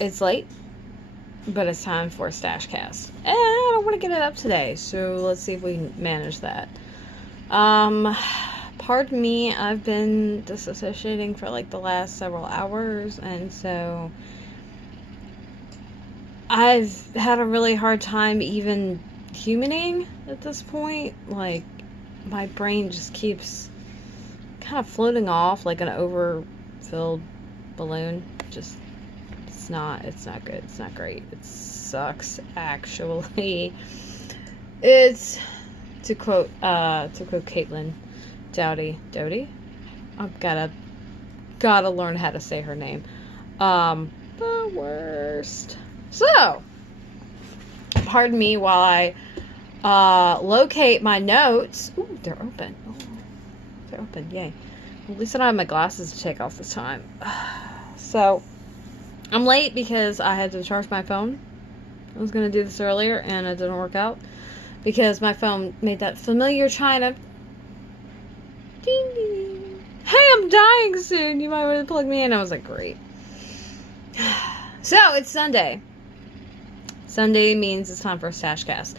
It's late, but it's time for Stashcast. And I don't want to get it up today, so let's see if we can manage that. Pardon me, I've been disassociating for like the last several hours, and so I've had a really hard time even humaning at this point. Like, my brain just keeps kind of floating off like an overfilled balloon. Just it's not good. It's not great. It sucks, actually. It's to quote Caitlin Doughty. I've gotta learn how to say her name. The worst. So, pardon me while I locate my notes. Ooh, they're open. Oh, they're open. Yay. At least I don't have my glasses to take off this time. So, I'm late because I had to charge my phone. I was going to do this earlier and it didn't work out because my phone made that familiar chime of ding ding. Hey, I'm dying soon. You might want to plug me in. I was like, great. So, it's Sunday. Sunday means it's time for a Stashcast.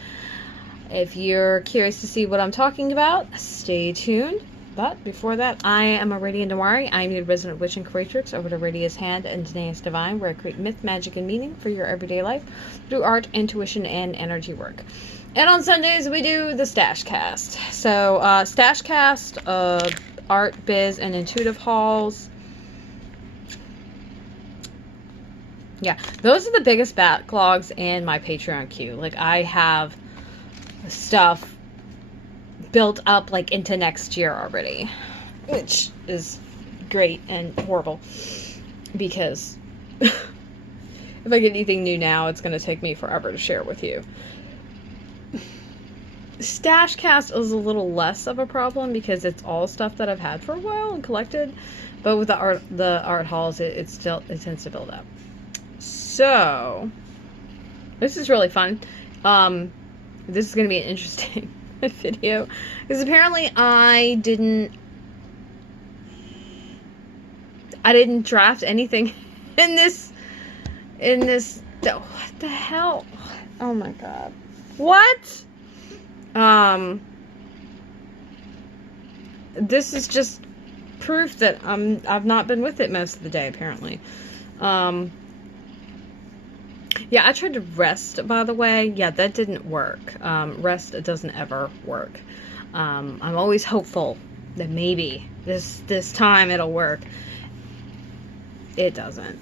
If you're curious to see what I'm talking about, stay tuned. But before that, I am Aradia Nawari. I am your resident witch and creatrix over to Aradia's Hand and Danae's Divine, where I create myth, magic, and meaning for your everyday life through art, intuition, and energy work. And on Sundays, we do the Stashcast. So, Stashcast, art, biz, and intuitive hauls. Yeah, those are the biggest backlogs in my Patreon queue. Like, I have stuff built up like into next year already, which is great and horrible because if I get anything new now, it's going to take me forever to share with you. Stashcast is a little less of a problem because it's all stuff that I've had for a while and collected, but with the art hauls, it tends to build up. So this is really fun. This is going to be an interesting video because apparently I didn't draft anything in this what the hell, oh my god, what, this is just proof that I've not been with it most of the day apparently. Yeah, I tried to rest, by the way. Yeah, that didn't work. Rest doesn't ever work. I'm always hopeful that maybe this time it'll work. It doesn't.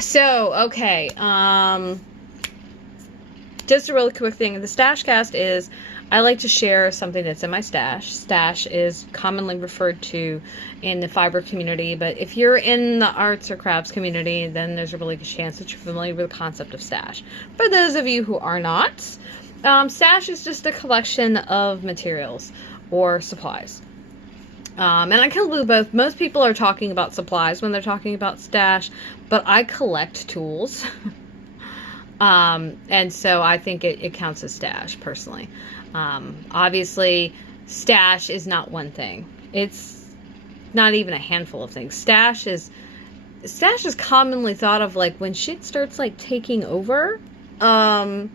So, okay. Just a really quick thing. The Stashcast is, I like to share something that's in my stash. Stash is commonly referred to in the fiber community, but if you're in the arts or crafts community, then there's a really good chance that you're familiar with the concept of stash. For those of you who are not, stash is just a collection of materials or supplies. And I can include both. Most people are talking about supplies when they're talking about stash, but I collect tools. And so I think it counts as stash, personally. Obviously, stash is not one thing. It's not even a handful of things. Stash is commonly thought of like when shit starts like taking over. So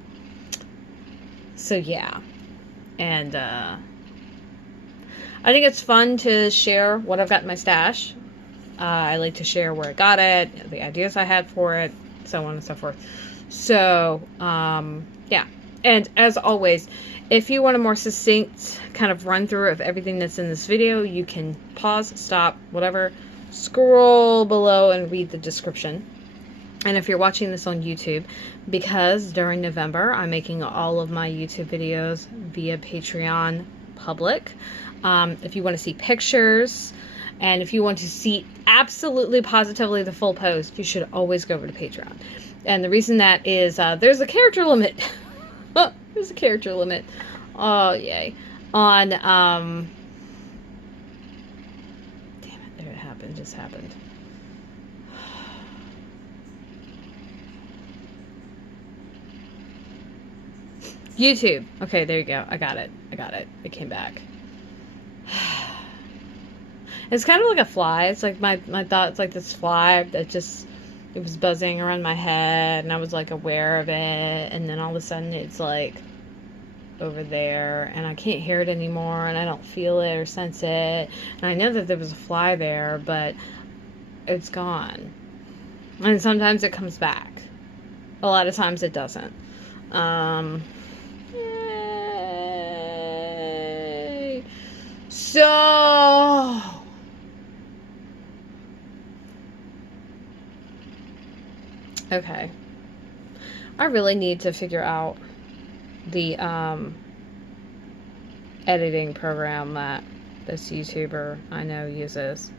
yeah. And, I think it's fun to share what I've got in my stash. I like to share where I got it, the ideas I had for it, so on and so forth. So, yeah. And as always, if you want a more succinct kind of run through of everything that's in this video, you can pause, stop, whatever, scroll below and read the description. And if you're watching this on YouTube, because during November, I'm making all of my YouTube videos via Patreon public. If you want to see pictures, and if you want to see absolutely positively the full post, you should always go over to Patreon. And the reason that is, there's a character limit. There's a character limit. Oh, yay. On, damn it, there it happened, just happened. YouTube. Okay, there you go. I got it. It came back. It's kind of like a fly. It's like my thoughts like this fly that just it was buzzing around my head, and I was like aware of it, and then all of a sudden it's like over there, and I can't hear it anymore, and I don't feel it or sense it, and I know that there was a fly there, but it's gone. And sometimes it comes back. A lot of times it doesn't. Yay. So okay. I really need to figure out the editing program that this YouTuber I know uses,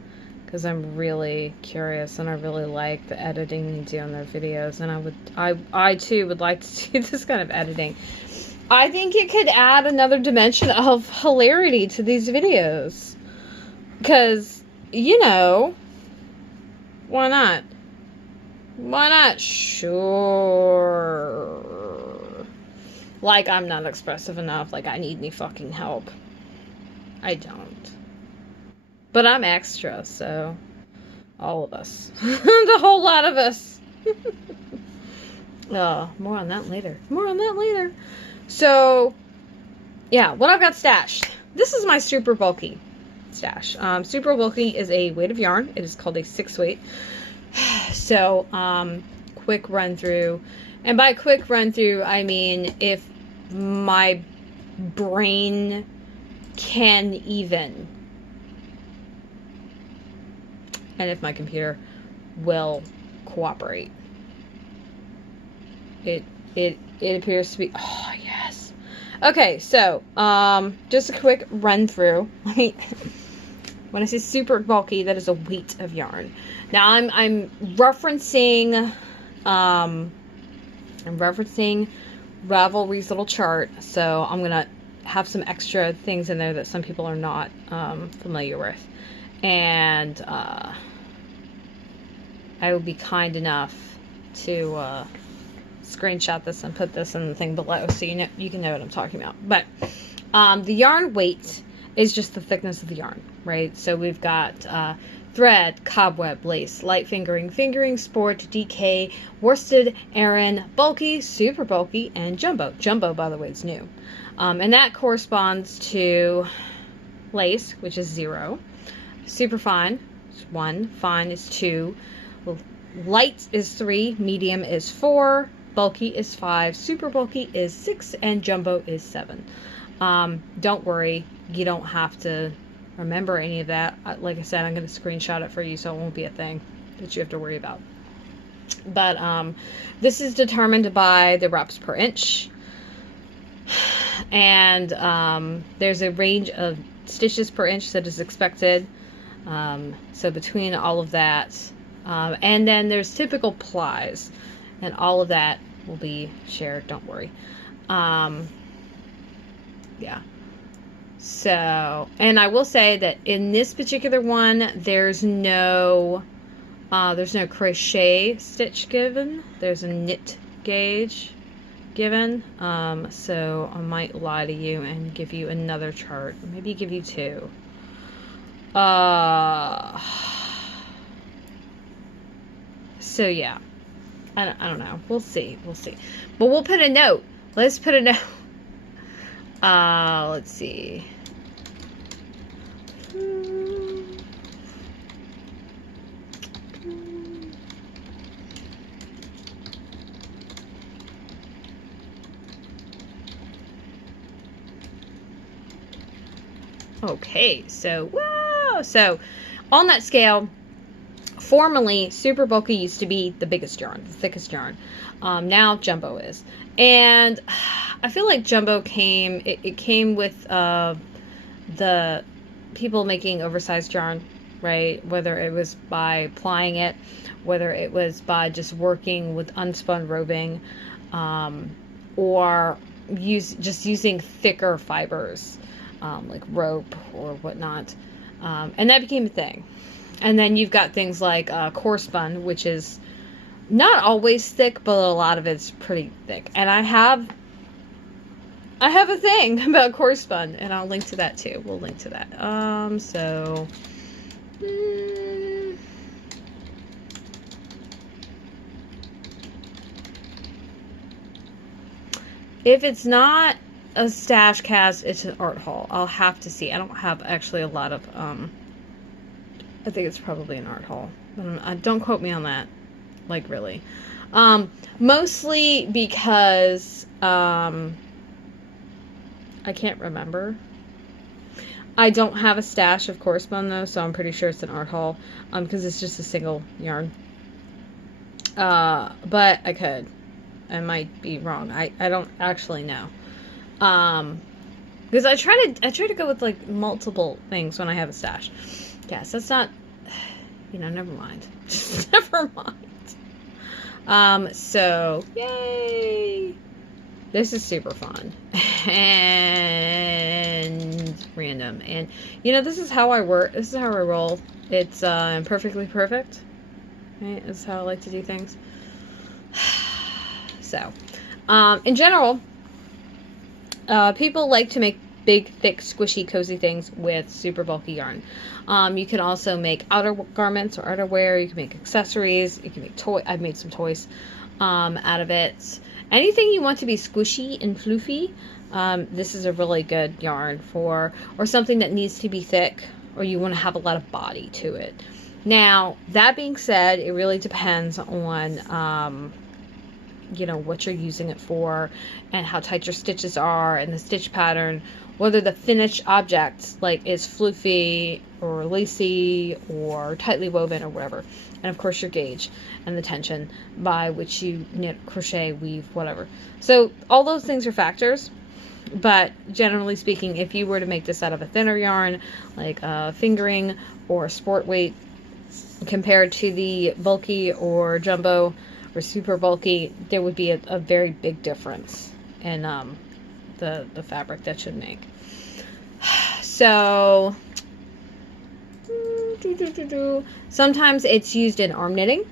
because I'm really curious and I really like the editing they do on their videos, and I too would like to do this kind of editing. I think it could add another dimension of hilarity to these videos, because, you know, why not? Why not? Sure. Like, I'm not expressive enough. Like, I need any fucking help. I don't. But I'm extra, so all of us. The whole lot of us. More on that later. More on that later. So, yeah, what I've got stashed. This is my super bulky stash. Super bulky is a weight of yarn. It is called a 6-weight. So, quick run through. And by quick run through, I mean if my brain can even. And if my computer will cooperate. It appears to be, oh yes. Okay, so just a quick run through. When I say super bulky, that is a weight of yarn. Now I'm referencing Ravelry's little chart, so I'm gonna have some extra things in there that some people are not familiar with, and I will be kind enough to screenshot this and put this in the thing below, so you can know what I'm talking about. But the yarn weight is just the thickness of the yarn, right? So we've got thread, cobweb, lace, light fingering, sport, DK, worsted, Aran, bulky, super bulky, and jumbo. Jumbo, by the way, is new. And that corresponds to lace, which is 0. Super fine is 1. Fine is 2. Light is 3. Medium is 4. Bulky is 5. Super bulky is 6. And jumbo is 7. Don't worry. You don't have to remember any of that. Like I said, I'm going to screenshot it for you, so it won't be a thing that you have to worry about. But this is determined by the reps per inch, and there's a range of stitches per inch that is expected. So between all of that, and then there's typical plies, and all of that will be shared. Don't worry. Yeah. So, and I will say that in this particular one, there's no crochet stitch given. There's a knit gauge given. So I might lie to you and give you another chart. Maybe give you 2. So yeah, I don't know. We'll see. But we'll put a note. Let's put a note. Let's see. Okay, so, whoa! So, on that scale, formerly, super bulky used to be the biggest yarn, the thickest yarn. Now, jumbo is. And I feel like jumbo came with the people making oversized yarn, right? Whether it was by plying it, whether it was by just working with unspun roving, or just using thicker fibers, like rope or whatnot. And that became a thing. And then you've got things like core spun, which is not always thick, but a lot of it's pretty thick. And I have a thing about core spun, and I'll link to that too. We'll link to that. If it's not a Stashcast, it's an art haul. I'll have to see. I don't have actually a lot of, I think it's probably an art haul. Don't quote me on that. Like, really. Mostly because, I can't remember. I don't have a stash of course bone though, so I'm pretty sure it's an art haul, because it's just a single yarn. But I could. I might be wrong. I don't actually know. Because I try to go with like multiple things when I have a stash. Yes, that's not, never mind. Just never mind. So yay. This is super fun and random, and this is how I work. This is how I roll. It's perfectly perfect. Right? This is how I like to do things. So, in general, people like to make big, thick, squishy, cozy things with super bulky yarn. You can also make outer garments or outerwear. You can make accessories. You can make I've made some toys out of it. Anything you want to be squishy and floofy, this is a really good yarn for, or something that needs to be thick, or you want to have a lot of body to it. Now, that being said, it really depends on, what you're using it for, and how tight your stitches are, and the stitch pattern, whether the finished object, like, is floofy, or lacy, or tightly woven, or whatever. And of course your gauge and the tension by which you knit, crochet, weave, whatever. So all those things are factors, but generally speaking, if you were to make this out of a thinner yarn, like fingering or sport weight, compared to the bulky or jumbo or super bulky, there would be a very big difference in the fabric that should make. So sometimes it's used in arm knitting,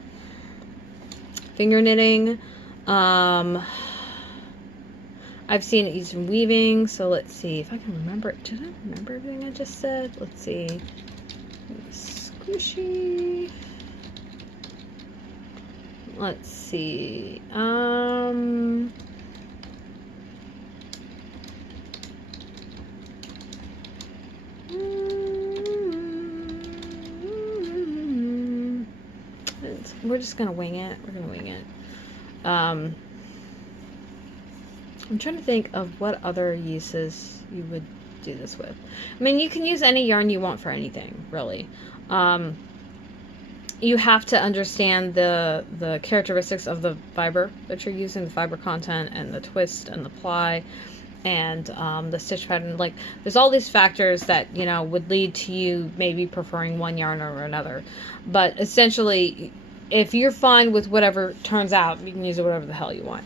finger knitting. I've seen it used in weaving. So let's see if I can remember it. Did I remember everything I just said? Let's see. Squishy. Let's see. We're just gonna wing it. We're gonna wing it. I'm trying to think of what other uses you would do this with. I mean, you can use any yarn you want for anything, really. You have to understand the characteristics of the fiber that you're using, the fiber content, and the twist, and the ply, and the stitch pattern. Like, there's all these factors that, would lead to you maybe preferring one yarn over another. But essentially, if you're fine with whatever turns out, you can use it whatever the hell you want.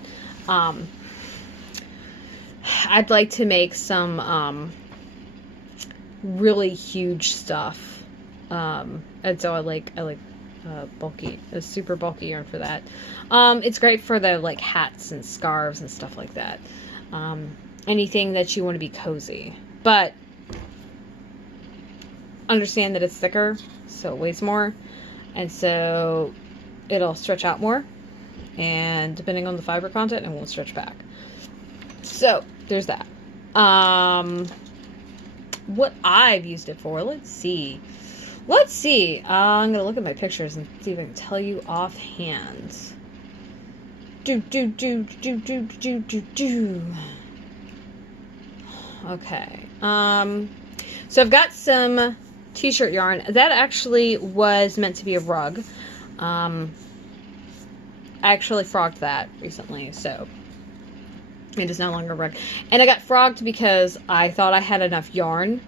I'd like to make some really huge stuff, and so I like bulky, a super bulky yarn for that. It's great for the like hats and scarves and stuff like that. Anything that you want to be cozy, but understand that it's thicker, so it weighs more, and so it'll stretch out more, and depending on the fiber content, it won't stretch back. So there's that. What I've used it for, let's see. I'm gonna look at my pictures and see if I can tell you offhand. Okay. So I've got some t-shirt yarn that actually was meant to be a rug. I actually frogged that recently, so it is no longer a rug. And I got frogged because I thought I had enough yarn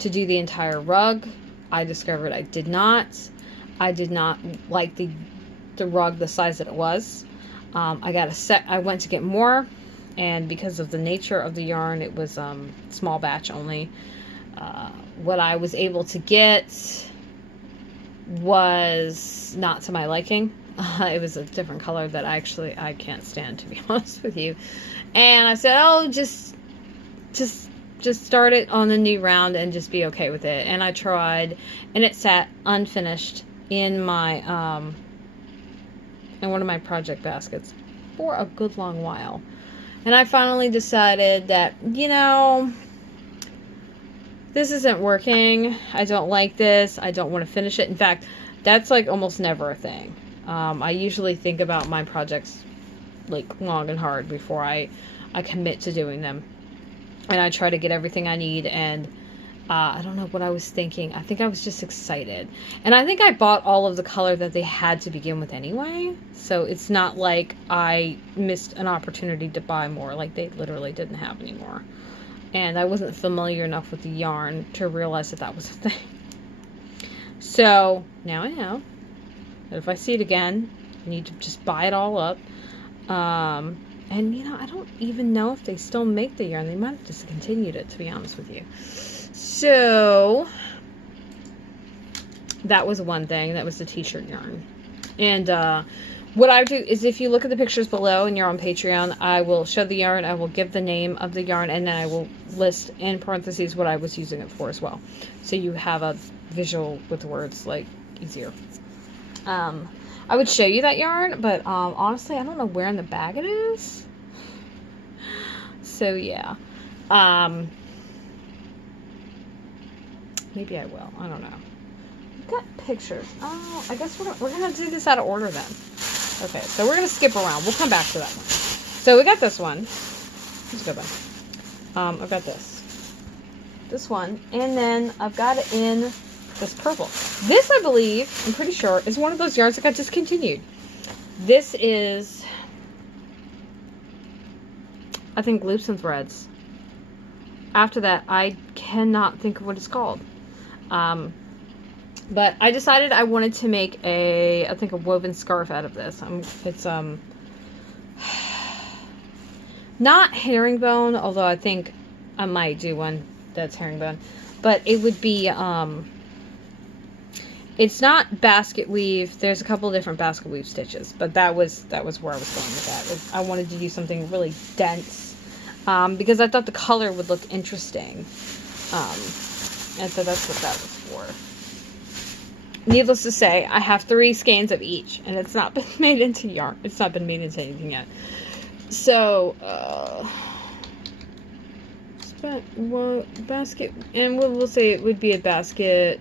to do the entire rug. I discovered I did not. I did not like the rug the size that it was. I went to get more, and because of the nature of the yarn, it was small batch only. What I was able to get was not to my liking. It was a different color that I can't stand, to be honest with you. And I said, oh, just start it on a new round and just be okay with it. And I tried, and it sat unfinished in my in one of my project baskets for a good long while. And I finally decided that, you know, this isn't working. I don't like this. I don't want to finish it. In fact, that's like almost never a thing. I usually think about my projects like long and hard before I commit to doing them. And I try to get everything I need, and I don't know what I was thinking. I think I was just excited. And I think I bought all of the color that they had to begin with anyway. So it's not like I missed an opportunity to buy more. Like, they literally didn't have any more. And I wasn't familiar enough with the yarn to realize that that was a thing. So now I know that if I see it again, I need to just buy it all up. And, you know, I don't even know if they still make the yarn. They might have discontinued it, to be honest with you. So that was one thing. That was the t-shirt yarn. And what I do is, if you look at the pictures below and you're on Patreon, I will show the yarn. I will give the name of the yarn, and then I will list in parentheses what I was using it for as well. So you have a visual with the words, like, easier. I would show you that yarn, but honestly, I don't know where in the bag it is. So yeah. Maybe I will. I don't know. I've got pictures. Oh, I guess we're gonna do this out of order then. Okay, so we're gonna skip around. We'll come back to that one. So we got this one. It's a good one. I've got this one, and then I've got it in this purple. This, I believe, I'm pretty sure, is one of those yarns that got discontinued. This is, I think, Loops and Threads. After that, I cannot think of what it's called. But I decided I wanted to make I think a woven scarf out of this. It's not herringbone, although I think I might do one that's herringbone. But it would be, it's not basket weave. There's a couple of different basket weave stitches, but that was where I was going with that. I wanted to do something really dense, because I thought the color would look interesting. And so that's what that was for. Needless to say, I have 3 skeins of each, and it's not been made into yarn. It's not been made into anything yet. So, basket, and we'll say it would be a basket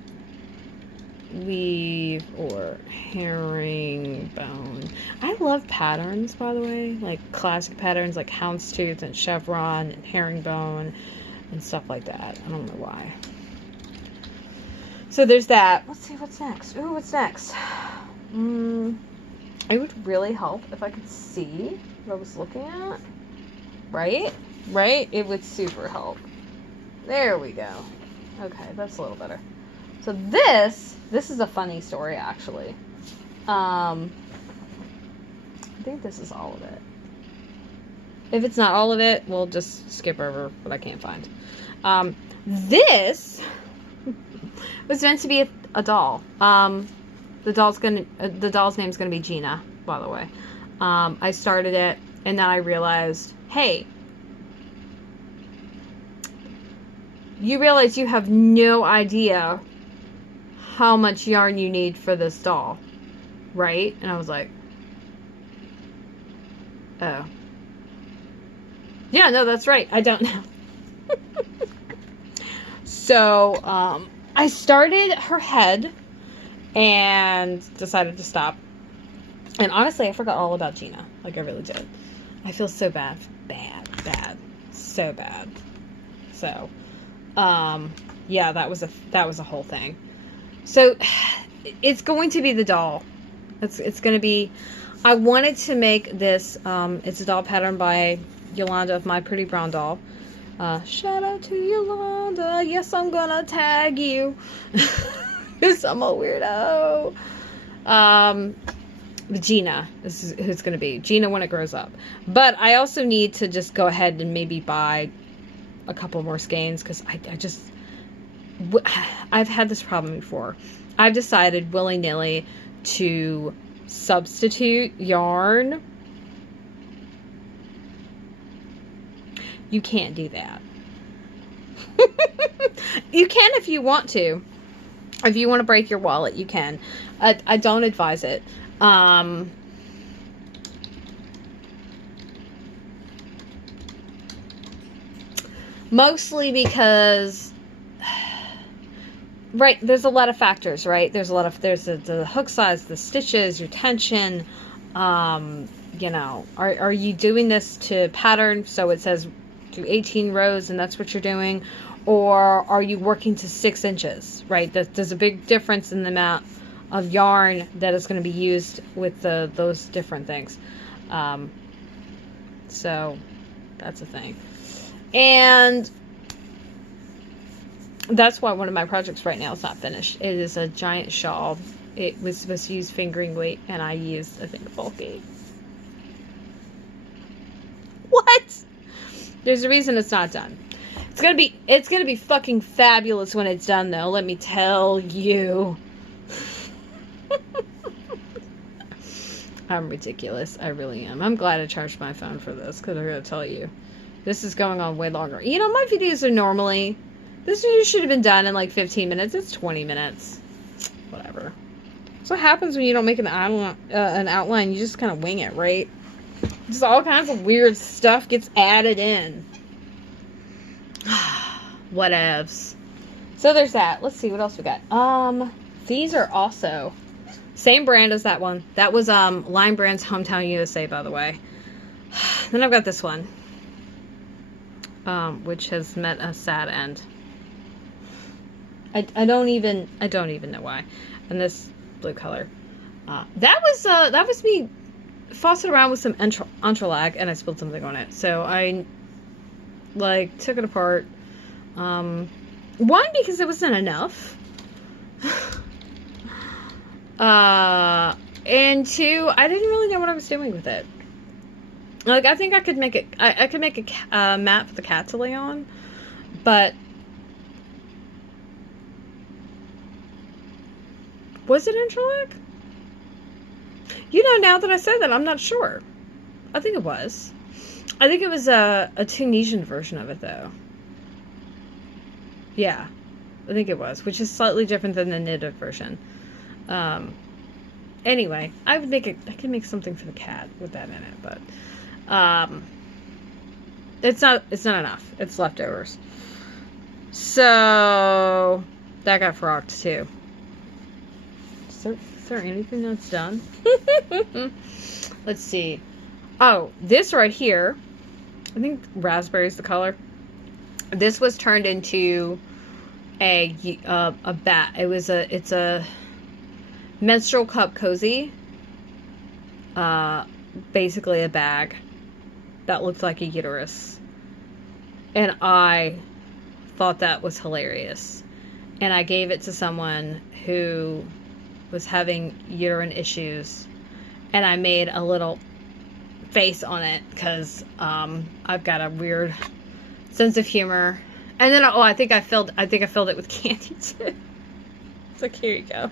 weave or herringbone. I love patterns, by the way, like classic patterns like houndstooth and chevron and herringbone and stuff like that. I don't know why. So there's that. Let's see what's next. Ooh, what's next? It would really help if I could see what I was looking at. Right? Right? It would super help. There we go. Okay, that's a little better. So this is a funny story, actually. I think this is all of it. If it's not all of it, we'll just skip over what I can't find. This was meant to be a doll. The doll's name's gonna be Gina, by the way. I started it, and then I realized, hey, you realize you have no idea how much yarn you need for this doll, right? And I was like, oh. Yeah, no, that's right. I don't know. So, I started her head and decided to stop. And honestly, I forgot all about Gina. Like, I really did. I feel so bad. Bad. So bad. So, yeah, that was a whole thing. So, it's going to be the doll. It's going to be, I wanted to make this, it's a doll pattern by Yolanda of My Pretty Brown Doll. Shout out to Yolanda. Yes, I'm gonna tag you. Because I'm a weirdo. Gina is who it's gonna be. Gina when it grows up. But I also need to just go ahead and maybe buy a couple more skeins, because I've had this problem before. I've decided willy-nilly to substitute yarn. You can't do that. You can if you want to. If you want to break your wallet, you can. I don't advise it. Mostly because, right, there's a lot of factors, right? There's the hook size, the stitches, your tension. You know, are you doing this to pattern so it says do 18 rows and that's what you're doing? Or are you working to 6 inches, right? There's a big difference in the amount of yarn that is going to be used with those different things. So that's a thing. And that's why one of my projects right now is not finished. It is a giant shawl. It was supposed to use fingering weight, and I used, I think, bulky. What? There's a reason it's not done. It's gonna be fucking fabulous when it's done, though. Let me tell you. I'm ridiculous. I really am. I'm glad I charged my phone for this, because I'm gonna tell you, this is going on way longer. You know, my videos are normally, this video should have been done in like 15 minutes. It's 20 minutes. Whatever. That's what happens when you don't make an outline. You just kind of wing it, right? Just all kinds of weird stuff gets added in. Whatevs. So there's that. Let's see what else we got. These are also same brand as that one. That was Line Brand's Hometown USA, by the way. Then I've got this one, which has met a sad end. I don't even know why. And this blue color. That was me fussing around with some entrelac, and I spilled something on it. So I like took it apart. One, because it wasn't enough. And two, I didn't really know what I was doing with it. Like, I think I could make it. I could make a mat for the cat to lay on, but was it entrelac? You know, now that I said that, I'm not sure. I think it was. I think it was a Tunisian version of it, though. Yeah, I think it was, which is slightly different than the knitted version. Anyway, I could make something for the cat with that in it, but it's not enough. It's leftovers. So that got frocked too. So is there anything that's done? Let's see. Oh, this right here, I think raspberry is the color. This was turned into a bat. It's a menstrual cup cozy. Basically a bag that looked like a uterus. And I thought that was hilarious. And I gave it to someone who was having uterine issues. And I made a little face on it because I've got a weird sense of humor. And then I think I filled it with candy too. So here you go.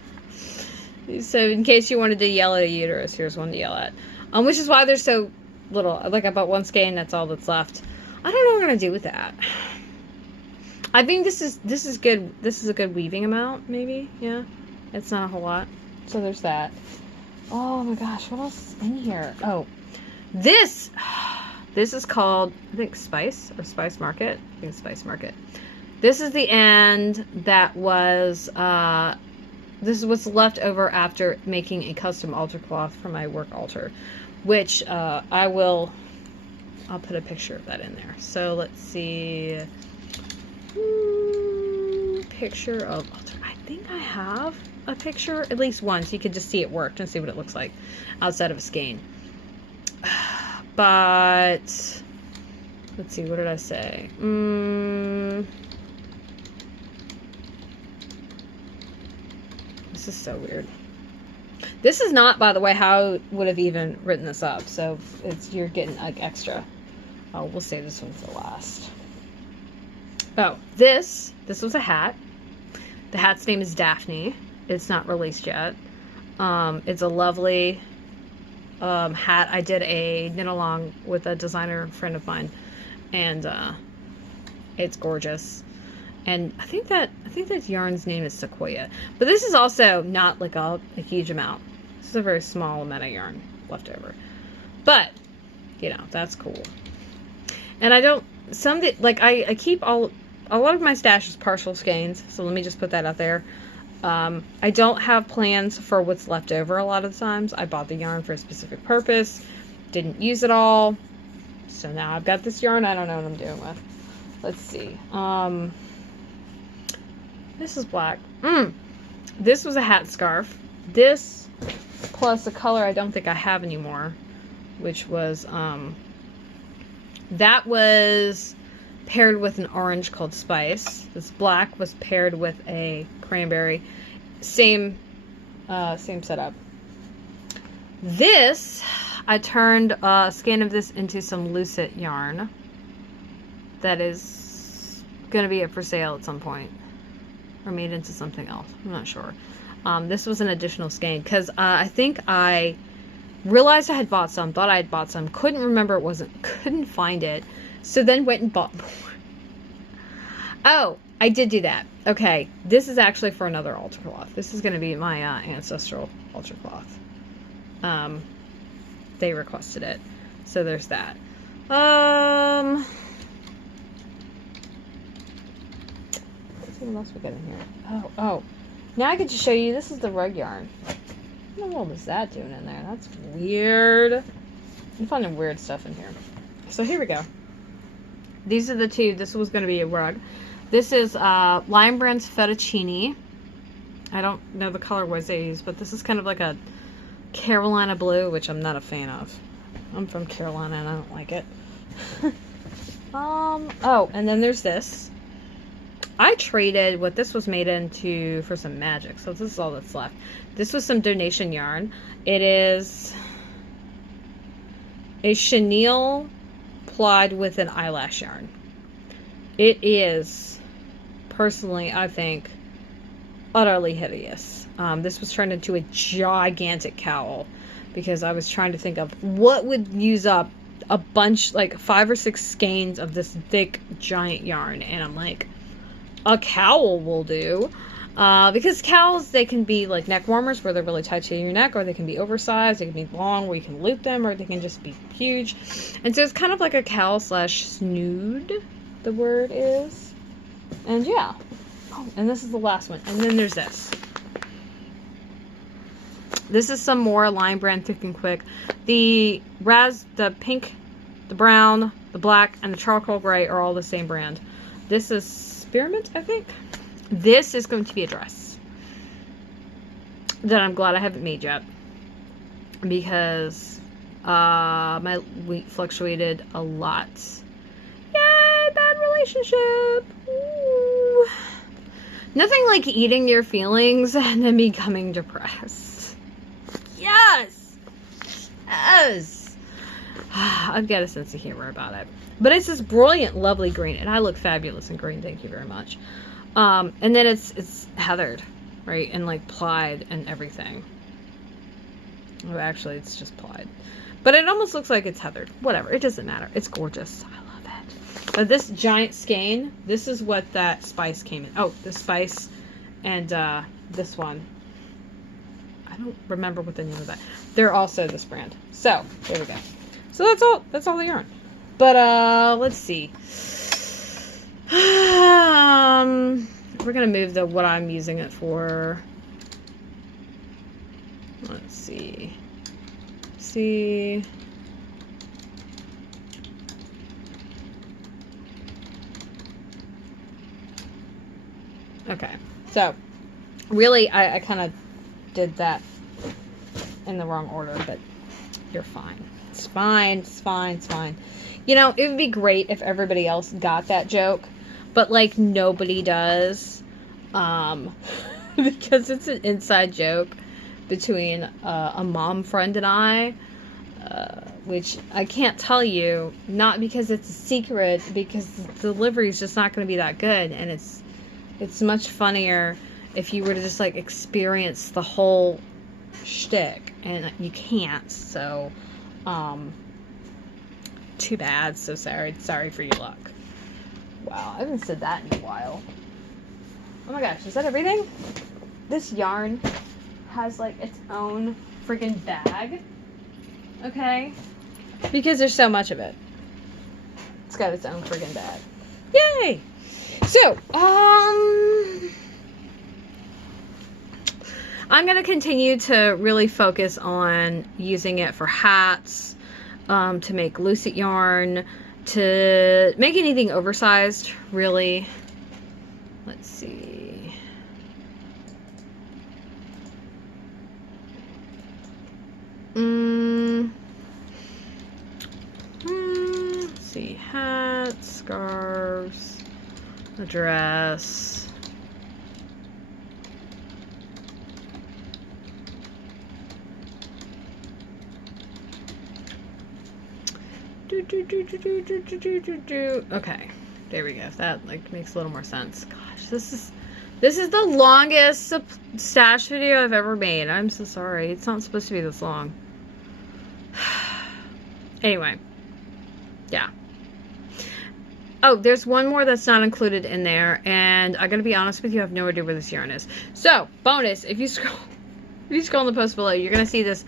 So in case you wanted to yell at a uterus, here's one to yell at. Which is why there's so little. Like, I bought one skein, that's all that's left. I don't know what I'm gonna do with that. I think this is good. This is a good weaving amount, maybe. Yeah, it's not a whole lot. So there's that. Oh my gosh, what else is in here? Oh, this is called, I think, Spice or Spice Market. I think it's Spice Market. This is the end that was. This is what's left over after making a custom altar cloth for my work altar, which I'll put a picture of that in there. So let's see. Picture of altar. I think I have a picture, at least one, so you could just see it worked and see what it looks like outside of a skein. But let's see, what did I say? This is so weird. This is not, by the way, how I would have even written this up. So you're getting like extra. Oh, we'll save this one for last. Oh, this was a hat. The hat's name is Daphne. It's not released yet. It's a lovely hat. I did a knit along with a designer friend of mine, and it's gorgeous. And I think that yarn's name is Sequoia. But this is also not like a huge amount. This is a very small amount of yarn left over. But, you know, that's cool. And I don't like I keep a lot of my stash is partial skeins, so let me just put that out there. I don't have plans for what's left over a lot of the times. I bought the yarn for a specific purpose, didn't use it all, so now I've got this yarn I don't know what I'm doing with. Let's see. This is black. This was a hat scarf. This plus a color I don't think I have anymore, which was that was paired with an orange called Spice. This black was paired with a cranberry. Same setup. This, I turned a skein of this into some lucet yarn that is going to be up for sale at some point. Or made into something else. I'm not sure. This was an additional skein because I think I realized I had bought some, thought I had bought some, couldn't remember it wasn't, couldn't find it, so then went and bought more. Oh, I did do that. Okay, this is actually for another altar cloth. This is going to be my ancestral altar cloth. They requested it, so there's that. Let's see what else we got in here. Oh, now I get to show you. This is the rug yarn. What the hell is that doing in there? That's weird. I'm finding weird stuff in here. So here we go. These are the two. This was going to be a rug. This is Lion Brand's Fettuccine. I don't know the colorways they use, but this is kind of like a Carolina blue, which I'm not a fan of. I'm from Carolina and I don't like it. Oh, and then there's this. I traded what this was made into for some magic, so this is all that's left. This was some donation yarn. It is a chenille plied with an eyelash yarn. It is, personally, I think, utterly hideous. This was turned into a gigantic cowl because I was trying to think of what would use up a bunch, like 5 or 6 skeins of this thick, giant yarn, and I'm like, a cowl will do. Because cowls, they can be like neck warmers where they're really tight to your neck, or they can be oversized, they can be long where you can loop them, or they can just be huge. And so it's kind of like a cowl slash snood, the word is. And yeah. Oh, and this is the last one. And then there's this. This is some more Lion Brand Thick and Quick. The pink, the brown, the black, and the charcoal gray are all the same brand. This is Spearmint, I think. This is going to be a dress that I'm glad I haven't made yet because my weight fluctuated a lot. Yay, bad relationship. Ooh. Nothing like eating your feelings and then becoming depressed. Yes! Yes! I've got a sense of humor about it. But it's this brilliant, lovely green, and I look fabulous in green, thank you very much. And then it's heathered, right, and like plied and everything. Oh, actually, it's just plied. But it almost looks like it's heathered. Whatever, it doesn't matter. It's gorgeous. I love it. But this giant skein, this is what that Spice came in. Oh, the Spice and this one. I don't remember what the name of that. They're also this brand. So, there we go. So that's all the yarn. But let's see. We're gonna move what I'm using it for. Let's see. Okay, so really I kind of did that in the wrong order, but you're fine. It's fine, it's fine, it's fine. You know, it would be great if everybody else got that joke, but like nobody does, because it's an inside joke between a mom friend and I, which I can't tell you, not because it's a secret, because the delivery is just not going to be that good, and it's much funnier if you were to just like experience the whole shtick, and you can't, so too bad. So sorry for your luck. Wow, I haven't said that in a while. Oh my gosh, is that everything? This yarn has like its own freaking bag, okay, because there's so much of it. It's got its own friggin' bag. Yay! So, I'm going to continue to really focus on using it for hats, to make lucet yarn, to make anything oversized, really. Let's see. Let's see. Hats, scarves, a dress. Okay, there we go. That like makes a little more sense. Gosh, this is the longest stash video I've ever made. I'm so sorry. It's not supposed to be this long. Anyway, yeah. Oh, there's one more that's not included in there, and I gotta be honest with you, I have no idea where this yarn is. So, bonus, if you scroll in the post below, you're gonna see this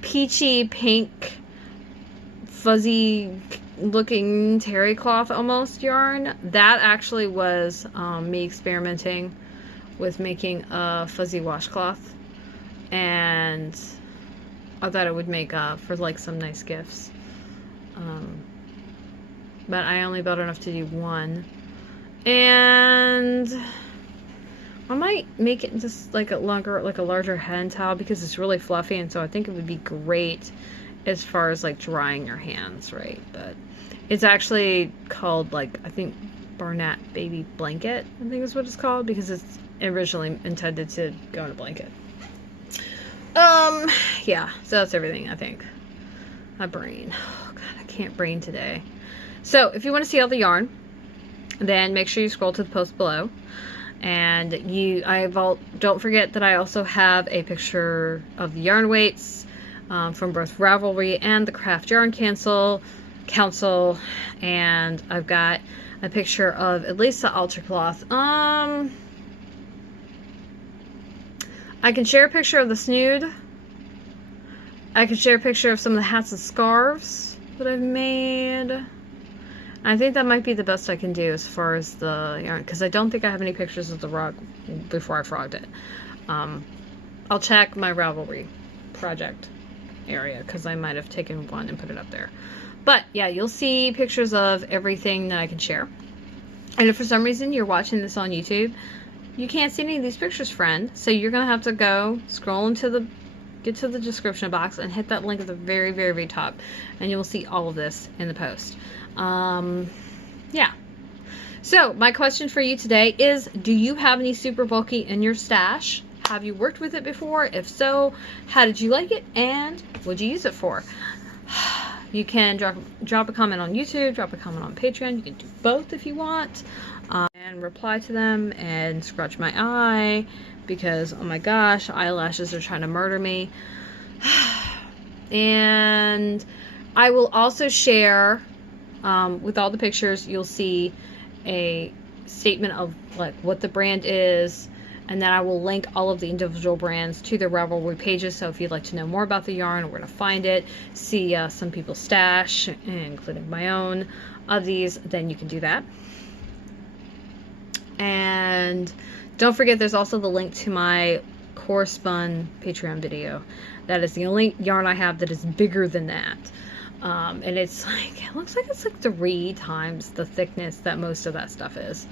peachy pink fuzzy looking terry cloth almost yarn. That actually was me experimenting with making a fuzzy washcloth, and I thought it would make for like some nice gifts, but I only bought enough to do one, and I might make it just like a larger hand towel because it's really fluffy, and so I think it would be great as far as like drying your hands, right? But it's actually called, like, I think Barnett Baby Blanket, I think is what it's called, because it's originally intended to go in a blanket. Yeah, so that's everything, I think. My brain. Oh god, I can't brain today. So if you want to see all the yarn, then make sure you scroll to the post below. And don't forget that I also have a picture of the yarn weights from both Ravelry and the Craft Yarn Council, and I've got a picture of at least the entrelac. I can share a picture of the snood. I can share a picture of some of the hats and scarves that I've made. I think that might be the best I can do as far as the yarn, because I don't think I have any pictures of the rug before I frogged it. I'll check my Ravelry project area, because I might have taken one and put it up there. But yeah, you'll see pictures of everything that I can share. And if for some reason you're watching this on YouTube, you can't see any of these pictures, friend, so you're gonna have to go scroll get to the description box and hit that link at the very, very, very top, and you will see all of this in the post. Yeah. So my question for you today is, do you have any super bulky in your stash? Have you worked with it before? If so, how did you like it, and what'd you use it for? You can drop a comment on YouTube, drop a comment on Patreon. You can do both if you want, and reply to them and scratch my eye, because oh my gosh, eyelashes are trying to murder me. And I will also share, with all the pictures, you'll see a statement of like what the brand is, and then I will link all of the individual brands to their Ravelry pages. So if you'd like to know more about the yarn or where to find it, see some people's stash, including my own, of these, then you can do that. And don't forget, there's also the link to my core spun Patreon video. That is the only yarn I have that is bigger than that. And it's like, it looks like it's like 3 times the thickness that most of that stuff is.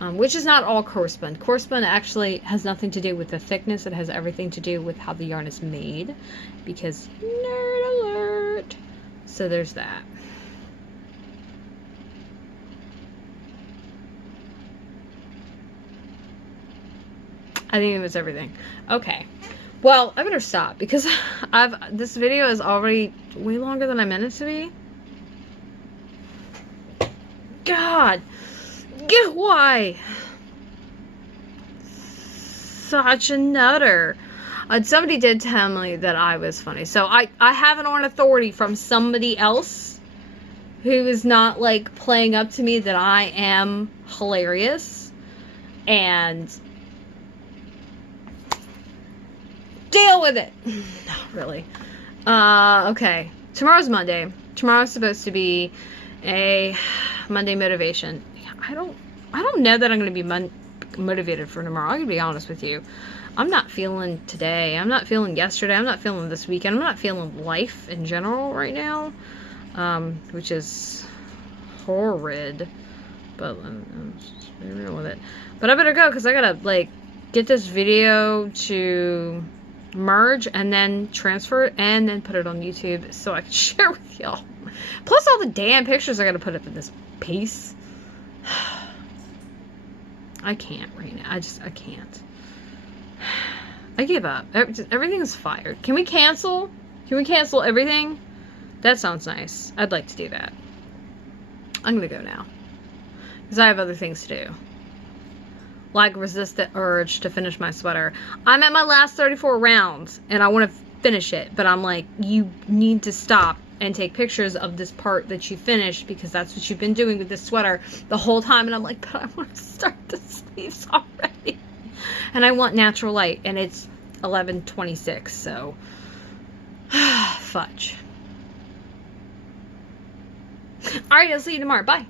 Which is not all core spun. Core spun actually has nothing to do with the thickness. It has everything to do with how the yarn is made. Because, nerd alert! So there's that. I think it was everything. Okay. Well, I better stop, because this video is already way longer than I meant it to be. God! Why? Such a nutter. Somebody did tell me that I was funny. So I have it on authority from somebody else who is not like playing up to me that I am hilarious. And deal with it. Not really. Okay. Tomorrow's Monday. Tomorrow's supposed to be a Monday motivation. I don't know that I'm going to be motivated for tomorrow. I'm going to be honest with you. I'm not feeling today. I'm not feeling yesterday. I'm not feeling this weekend. I'm not feeling life in general right now, which is horrid. But I'm just real with it. But I better go because I gotta like get this video to merge and then transfer it and then put it on YouTube so I can share with y'all. Plus all the damn pictures I gotta put up in this piece. I can't right now. I can't. I give up. Everything is fired. Can we cancel? Can we cancel everything? That sounds nice. I'd like to do that. I'm gonna go now. Because I have other things to do. Like resist the urge to finish my sweater. I'm at my last 34 rounds and I want to finish it. But I'm like, you need to stop and take pictures of this part that you finished because that's what you've been doing with this sweater the whole time. And I'm like, but I want to start the sleeves already. And I want natural light. And it's 11:26, so fudge. Alright, I'll see you tomorrow. Bye.